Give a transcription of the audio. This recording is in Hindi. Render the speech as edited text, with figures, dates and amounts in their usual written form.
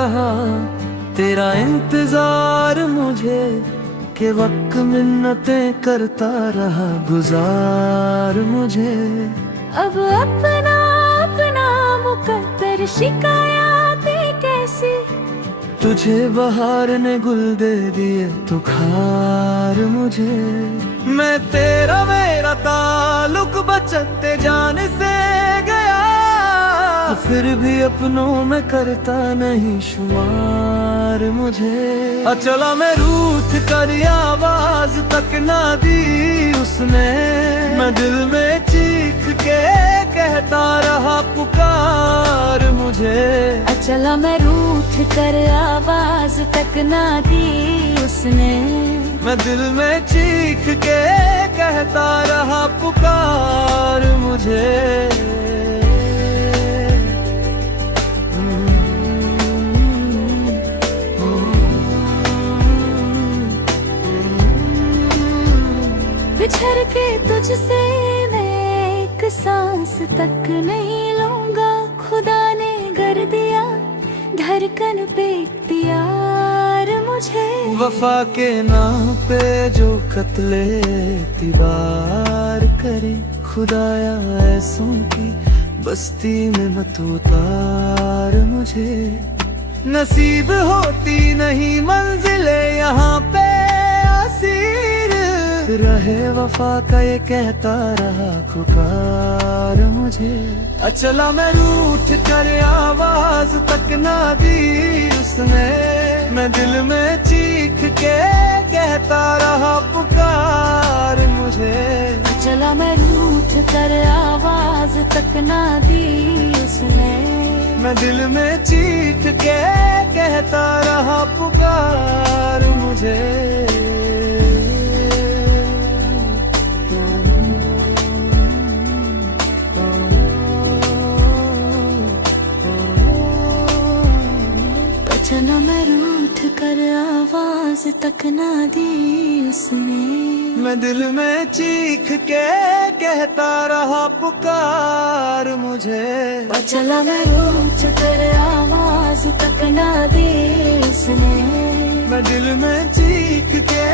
रहा तेरा इंतजार मुझे, के वक्त मिन्नतें करता रहा गुजार मुझे। अब अपना अपना मुकद्दर शिकायतें कैसी, तुझे बहार ने गुल दे दिए तो खार मुझे। मैं तेरा मेरा ताल्लुक बचते जाने से गया, तो फिर भी अपनों में करता नहीं शुमार मुझे। चला मैं रूठ कर आवाज तक ना दी उसने, मैं दिल में चीख के कहता रहा पुकार मुझे। चला मैं रूठ कर आवाज तक ना दी उसने, मैं दिल में चीख के कहता रहा पुकार मुझे। बिछड़ के तुझसे मैं एक सांस तक नहीं लूंगा, खुदा ने कर दिया धड़कन पे इख्तियार मुझे। वफा के नाम पे जो कत्ले दीवार करे, खुदाया ऐसों की बस्ती में मत उतार मुझे। नसीब होती नहीं मंजिले यहाँ पे असीर, रहे वफा का ये कहता रहा पुकार मुझे। चला मैं रूठ कर आवाज तक ना दी उसने, मैं दिल में चीख के कहता रहा पुकार मुझे। चला मैं रूठ कर आवाज तक ना दी उसने, मैं दिल में चीख के कहता रहा पुकार मुझे। चला मैं रूठ कर आवाज तक ना दी उसने, मैं दिल में चीख के कहता रहा पुकार मुझे। चला मैं रूठ कर आवाज तक ना दी उसने, मैं दिल में चीख के